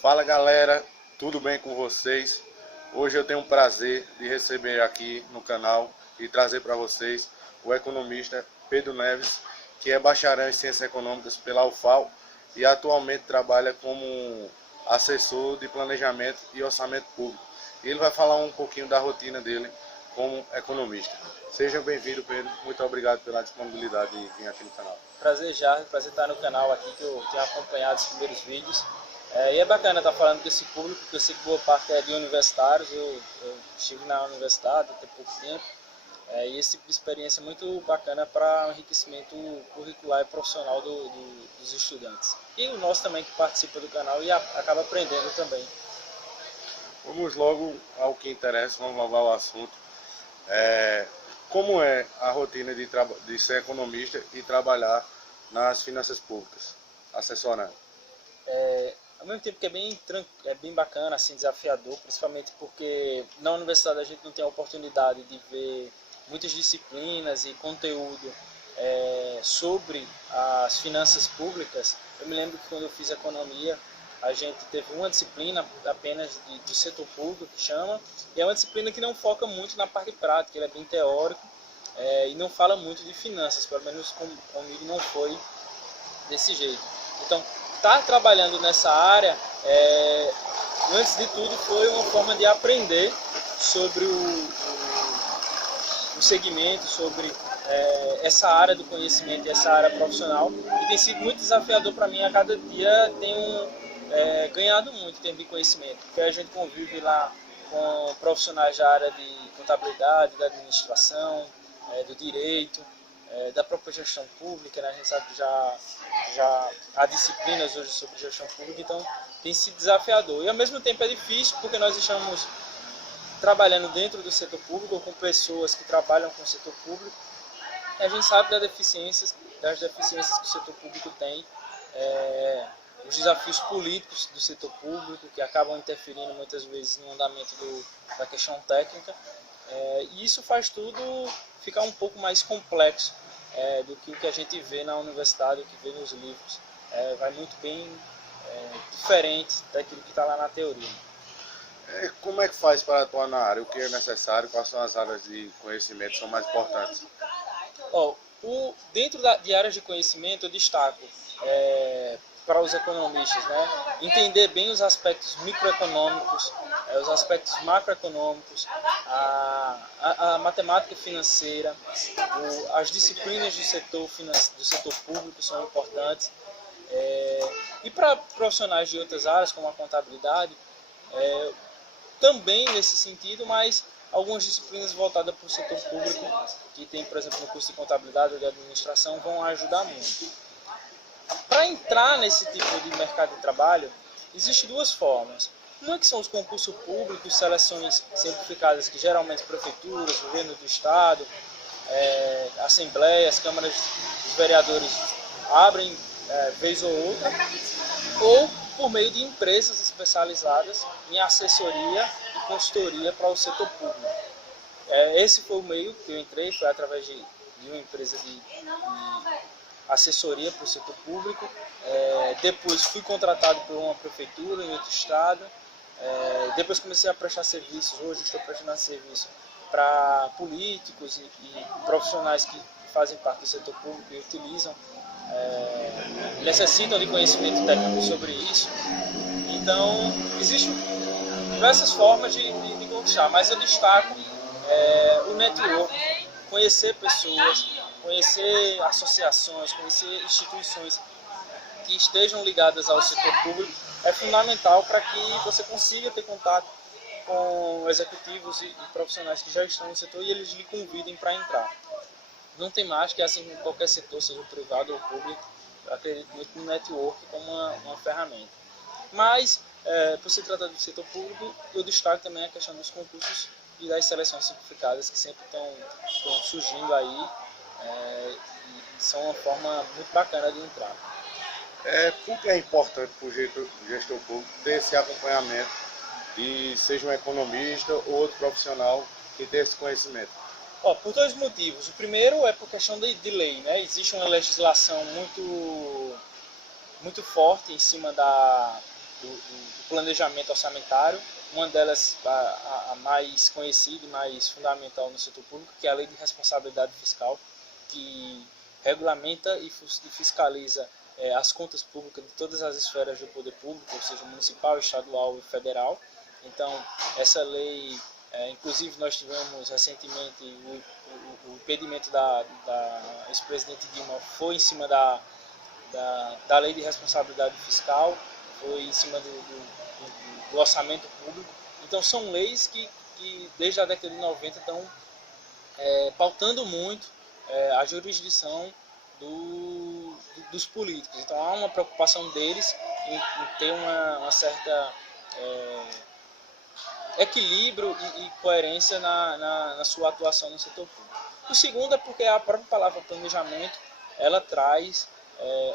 Fala galera, tudo bem com vocês? Hoje eu tenho o prazer de receber aqui no canal e trazer para vocês o economista Pedro Neves, que é bacharel em Ciências Econômicas pela UFAL e atualmente trabalha como assessor de planejamento e orçamento público. Ele vai falar um pouquinho da rotina dele como economista. Seja bem-vindo, Pedro. Muito obrigado pela disponibilidade de vir aqui no canal. Prazer, Jardim. Prazer estar no canal aqui, que eu tenho acompanhado os primeiros vídeos. E é bacana estar falando com esse público, porque eu sei que boa parte é de universitários. Eu estive na universidade há pouco tempo. E esse tipo de experiência é muito bacana para o enriquecimento curricular e profissional dos estudantes. E o nosso também, que participa do canal e acaba aprendendo também. Vamos logo ao que interessa, vamos logo ao assunto. Como é a rotina de ser economista e trabalhar nas finanças públicas, assessorando? Ao mesmo tempo que é bem bacana, assim, desafiador, principalmente porque na universidade a gente não tem a oportunidade de ver muitas disciplinas e conteúdo sobre as finanças públicas. Eu me lembro que quando eu fiz economia, a gente teve uma disciplina apenas do setor público, que chama, e é uma disciplina que não foca muito na parte prática, ele é bem teórico e não fala muito de finanças, pelo menos comigo não foi desse jeito. Então, estar trabalhando nessa área, antes de tudo, foi uma forma de aprender sobre o segmento, sobre essa área do conhecimento e essa área profissional, e tem sido muito desafiador para mim. A cada dia tenho ganhado muito em termos de conhecimento, porque a gente convive lá com profissionais da área de contabilidade, da administração, do direito, da própria gestão pública, né? A gente sabe que já há disciplinas hoje sobre gestão pública, então tem sido desafiador. E ao mesmo tempo é difícil, porque nós estamos trabalhando dentro do setor público ou com pessoas que trabalham com o setor público, e a gente sabe das deficiências que o setor público tem, os desafios políticos do setor público, que acabam interferindo muitas vezes no andamento da questão técnica, e isso faz tudo ficar um pouco mais complexo do que o que a gente vê na universidade, o que vê nos livros. Vai muito bem diferente daquilo que está lá na teoria. Como é que faz para atuar na área? O que é necessário? Quais são as áreas de conhecimento que são mais importantes? Dentro de áreas de conhecimento, eu destaco para os economistas, né, entender bem os aspectos microeconômicos, os aspectos macroeconômicos, a matemática financeira, as disciplinas do setor público são importantes. E para profissionais de outras áreas, como a contabilidade, também nesse sentido, mas algumas disciplinas voltadas para o setor público, que tem, por exemplo, no curso de contabilidade ou de administração, vão ajudar muito. Para entrar nesse tipo de mercado de trabalho, existem duas formas. Uma que são os concursos públicos, seleções simplificadas, que geralmente prefeituras, governo do estado, assembleias, câmaras dos vereadores abrem vez ou outra, ou por meio de empresas especializadas em assessoria e consultoria para o setor público. Esse foi o meio que eu entrei, foi através de uma empresa de assessoria para o setor público. Depois fui contratado por uma prefeitura em outro estado. Depois comecei a prestar serviços. Hoje estou prestando serviço para políticos e profissionais que fazem parte do setor público e utilizam, necessitam de conhecimento técnico sobre isso. Então, existem diversas formas de conquistar, mas eu destaco o network, conhecer pessoas, conhecer associações, conhecer instituições que estejam ligadas ao setor público é fundamental para que você consiga ter contato com executivos e profissionais que já estão no setor e eles lhe convidem para entrar. Não tem mais que, assim, em qualquer setor, seja privado ou público, eu acredito muito no network como uma ferramenta. Mas, por se tratar do setor público, eu destaco também a questão dos concursos e das seleções simplificadas que sempre estão surgindo aí, e são uma forma muito bacana de entrar. Por que é importante para o gestor público ter esse acompanhamento de seja um economista ou outro profissional que tenha esse conhecimento? Por dois motivos. O primeiro é por questão de lei, né? Existe uma legislação muito forte em cima do planejamento orçamentário. Uma delas, a mais conhecida e mais fundamental no setor público, que é a Lei de Responsabilidade Fiscal, que regulamenta e fiscaliza as contas públicas de todas as esferas do poder público, ou seja, municipal, estadual e federal. Então, essa lei, inclusive nós tivemos recentemente o impedimento da ex-presidente Dilma, foi em cima da Lei de Responsabilidade Fiscal, foi em cima do orçamento público. Então são leis que desde a década de 90 estão pautando muito a jurisdição dos políticos. Então há uma preocupação deles em ter uma certa equilíbrio e coerência na sua atuação no setor público. O segundo é porque a própria palavra planejamento, ela traz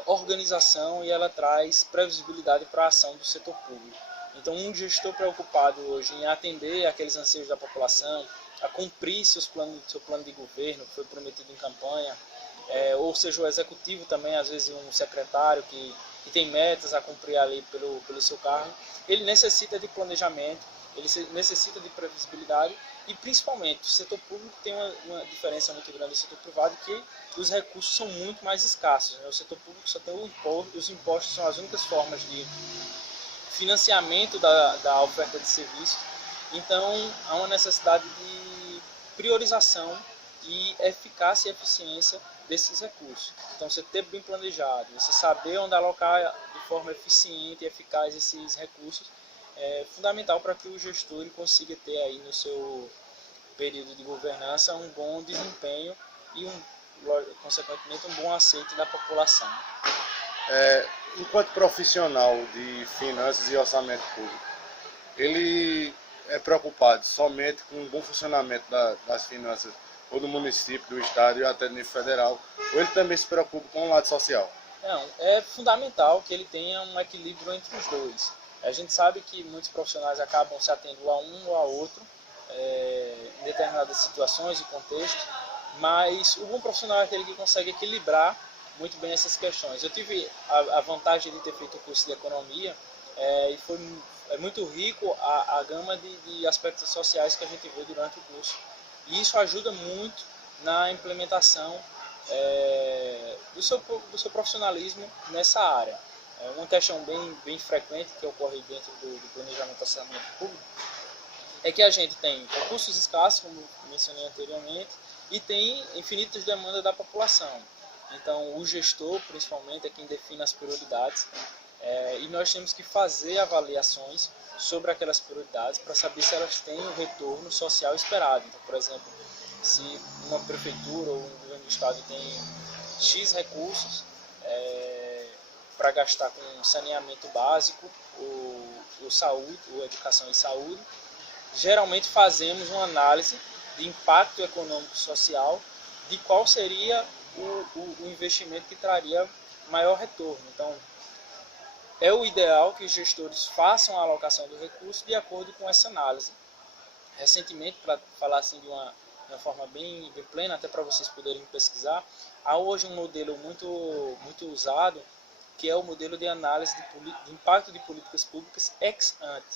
organização e ela traz previsibilidade para a ação do setor público. Então, um gestor preocupado hoje em atender aqueles anseios da população, a cumprir seu plano de governo que foi prometido em campanha, ou seja, o executivo também, às vezes um secretário que tem metas a cumprir ali pelo seu cargo, ele necessita de planejamento, ele necessita de previsibilidade e, principalmente, o setor público tem uma diferença muito grande do setor privado, que os recursos são muito mais escassos, né? O setor público só tem os impostos, são as únicas formas de financiamento da oferta de serviços. Então, há uma necessidade de priorização e eficácia e eficiência desses recursos. Então, você ter bem planejado, você saber onde alocar de forma eficiente e eficaz esses recursos, é fundamental para que o gestor consiga ter aí no seu período de governança um bom desempenho e consequentemente um bom aceite da população. Enquanto profissional de finanças e orçamento público, ele é preocupado somente com o bom funcionamento das finanças ou do município, do estado e até do nível federal, ou ele também se preocupa com o lado social? Não, é fundamental que ele tenha um equilíbrio entre os dois. A gente sabe que muitos profissionais acabam se atendo a um ou a outro em determinadas situações e contextos, mas o bom profissional é aquele que consegue equilibrar muito bem essas questões. Eu tive a vantagem de ter feito o curso de economia e foi muito rico a gama de aspectos sociais que a gente vê durante o curso. E isso ajuda muito na implementação do seu profissionalismo nessa área. Uma questão bem frequente que ocorre dentro do planejamento orçamento público é que a gente tem recursos escassos, como mencionei anteriormente, e tem infinitas demandas da população. Então, o gestor, principalmente, é quem define as prioridades e nós temos que fazer avaliações sobre aquelas prioridades para saber se elas têm o retorno social esperado. Então, por exemplo, se uma prefeitura ou um governo do estado tem X recursos para gastar com saneamento básico, ou saúde, ou educação e saúde, geralmente fazemos uma análise de impacto econômico e social de qual seria o investimento que traria maior retorno. Então, é o ideal que os gestores façam a alocação do recurso de acordo com essa análise. Recentemente, para falar assim de uma forma bem plena, até para vocês poderem pesquisar, há hoje um modelo muito usado, que é o modelo de análise de impacto de políticas públicas ex ante,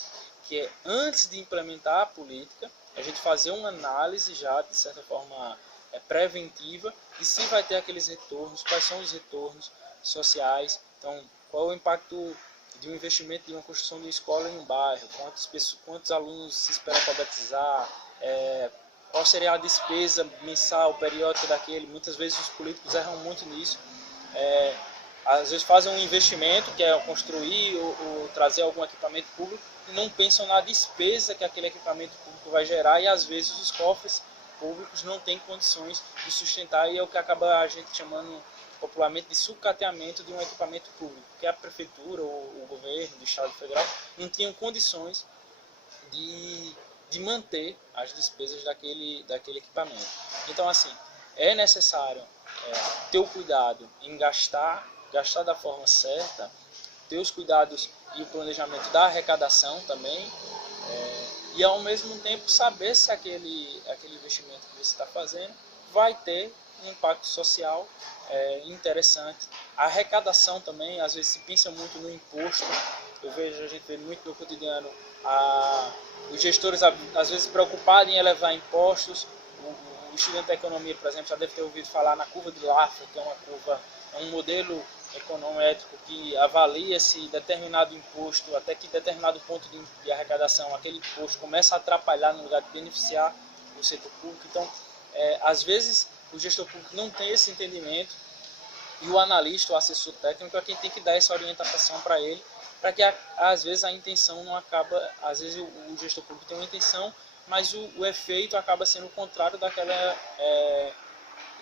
que é antes de implementar a política, a gente fazer uma análise já, de certa forma, preventiva, de se vai ter aqueles retornos, quais são os retornos sociais, então qual é o impacto de um investimento de uma construção de uma escola em um bairro, quantos alunos se espera alfabetizar, qual seria a despesa mensal, periódica daquele. Muitas vezes os políticos erram muito nisso, às vezes fazem um investimento, que é construir ou trazer algum equipamento público, e não pensam na despesa que aquele equipamento público vai gerar, e às vezes os cofres públicos não têm condições de sustentar, e é o que acaba a gente chamando popularmente de sucateamento de um equipamento público, que a prefeitura ou o governo do estado federal não tinham condições de manter as despesas daquele equipamento. Então, assim, é necessário ter o cuidado em gastar da forma certa, ter os cuidados e o planejamento da arrecadação também, e ao mesmo tempo saber se aquele investimento que você está fazendo vai ter um impacto social interessante. A arrecadação também, às vezes se pensa muito no imposto, a gente vê muito no cotidiano os gestores às vezes preocupados em elevar impostos. O estudante da economia, por exemplo, já deve ter ouvido falar na curva de Laffer, que é um modelo econométrico que avalia se determinado imposto, até que determinado ponto de arrecadação, aquele imposto começa a atrapalhar no lugar de beneficiar o setor público. Então, às vezes, o gestor público não tem esse entendimento e o analista, o assessor técnico, é quem tem que dar essa orientação para ele, para que às vezes a intenção não acaba, às vezes o gestor público tem uma intenção, mas o efeito acaba sendo o contrário daquela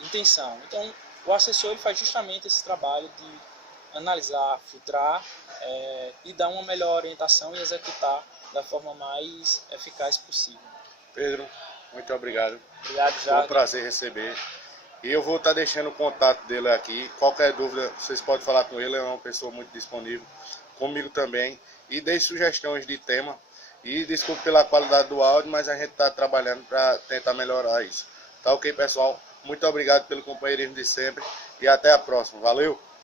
intenção. Então, o assessor ele faz justamente esse trabalho de analisar, filtrar e dar uma melhor orientação e executar da forma mais eficaz possível. Pedro, muito obrigado. Obrigado, Foi um prazer receber. E eu vou estar deixando o contato dele aqui. Qualquer dúvida, vocês podem falar com ele, é uma pessoa muito disponível. Comigo também. E dei sugestões de tema. E desculpe pela qualidade do áudio, mas a gente está trabalhando para tentar melhorar isso. Tá ok, pessoal? Muito obrigado pelo companheirismo de sempre. E até a próxima. Valeu!